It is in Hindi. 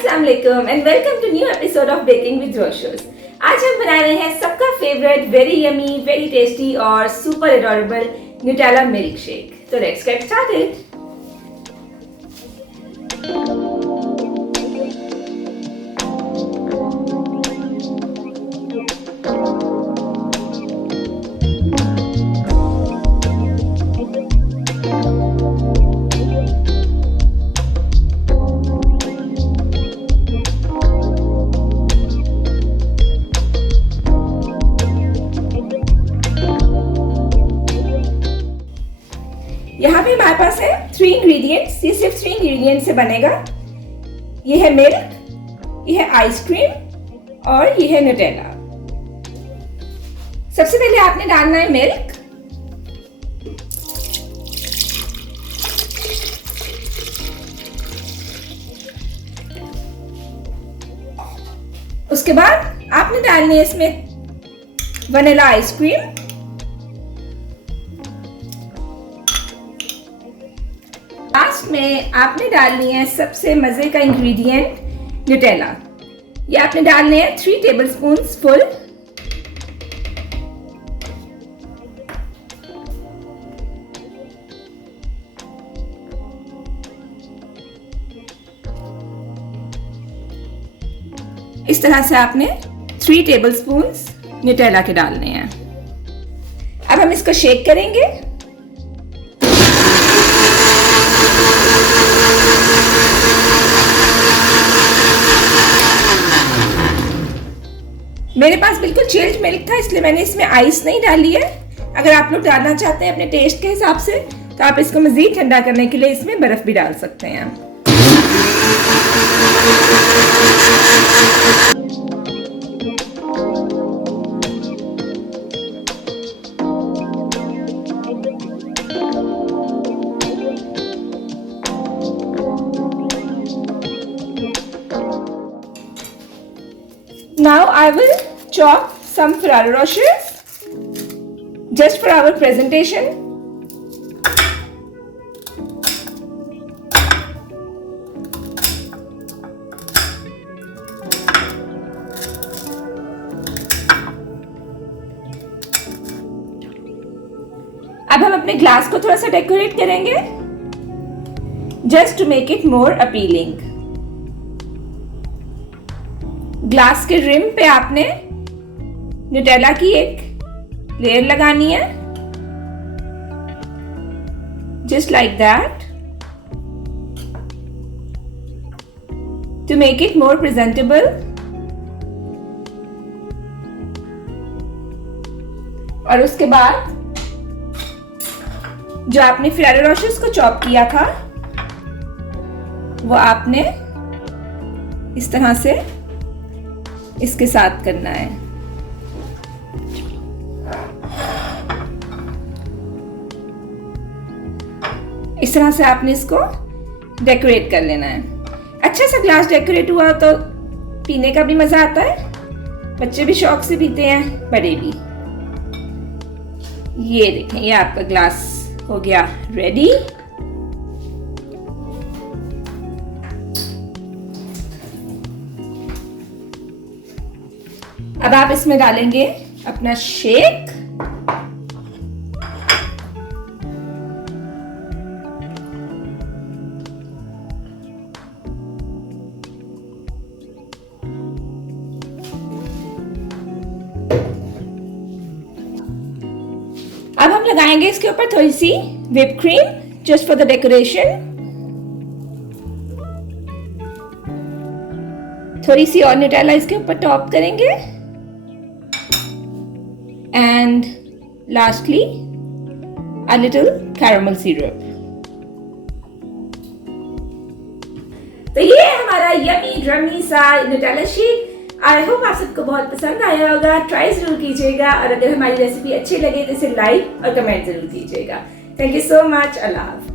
अस्सलाम वालेकुम and welcome to new episode of baking with रोशोस। आज हम बना रहे हैं सबका favourite, very yummy, very tasty और super adorable Nutella milkshake. तो लेट्स गेट स्टार्टेड। यहाँ पे हमारे पास है 3 इंग्रेडिएंट्स। ये सिर्फ 3 इंग्रेडिएंट्स से बनेगा। ये है मिल्क, ये है आइसक्रीम और ये है न्यूटेला। सबसे पहले आपने डालना है मिल्क। उसके बाद आपने डालनी है इसमें वनीला आइसक्रीम। लास्ट में आपने डालनी है सबसे मजे का इंग्रेडिएंट न्यूटेला। ये आपने डालने हैं 3 टेबलस्पून्स फुल। इस तरह से आपने 3 टेबलस्पून्स न्यूटेला के डालने हैं। अब हम इसको शेक करेंगे। मेरे पास बिल्कुल चिल्ड मिल्क था, इसलिए मैंने इसमें आइस नहीं डाली है। अगर आप लोग डालना चाहते हैं अपने टेस्ट के हिसाब से तो आप इसको मजीद ठंडा करने के लिए इसमें बर्फ भी डाल सकते हैं। Now I will chop some Ferrero Rochers just for our presentation. अब हम अपने ग्लास को थोड़ा सा डेकोरेट करेंगे just to make it more appealing. Glass के रिम पे आपने न्यूटेला की एक लेयर लगानी है, just like that, to make it more presentable. और उसके बाद जो आपने फेरेरो रोशर्स को चॉप किया था वो आपने इस तरह से इसके साथ करना है। इस तरह से आपने इसको डेकोरेट कर लेना है। अच्छा सा ग्लास डेकोरेट हुआ तो पीने का भी मजा आता है। बच्चे भी शौक से पीते हैं, बड़े भी। ये देखें, ये आपका ग्लास हो गया रेडी। अब आप इसमें डालेंगे अपना शेक। अब हम लगाएंगे इसके ऊपर थोड़ी सी whip cream just for the decoration. थोड़ी सी और न्यूटेला इसके ऊपर टॉप करेंगे। And lastly, a little caramel syrup. तो ये हमारा यमी ड्रमी सा न्यूटेला शेक। आई होप आप सबको बहुत पसंद आया होगा। ट्राई जरूर कीजिएगा और अगर हमारी रेसिपी अच्छी लगे तो इसे लाइक और कमेंट जरूर कीजिएगा। Thank you so much. अल्लाह हाफ़िज़।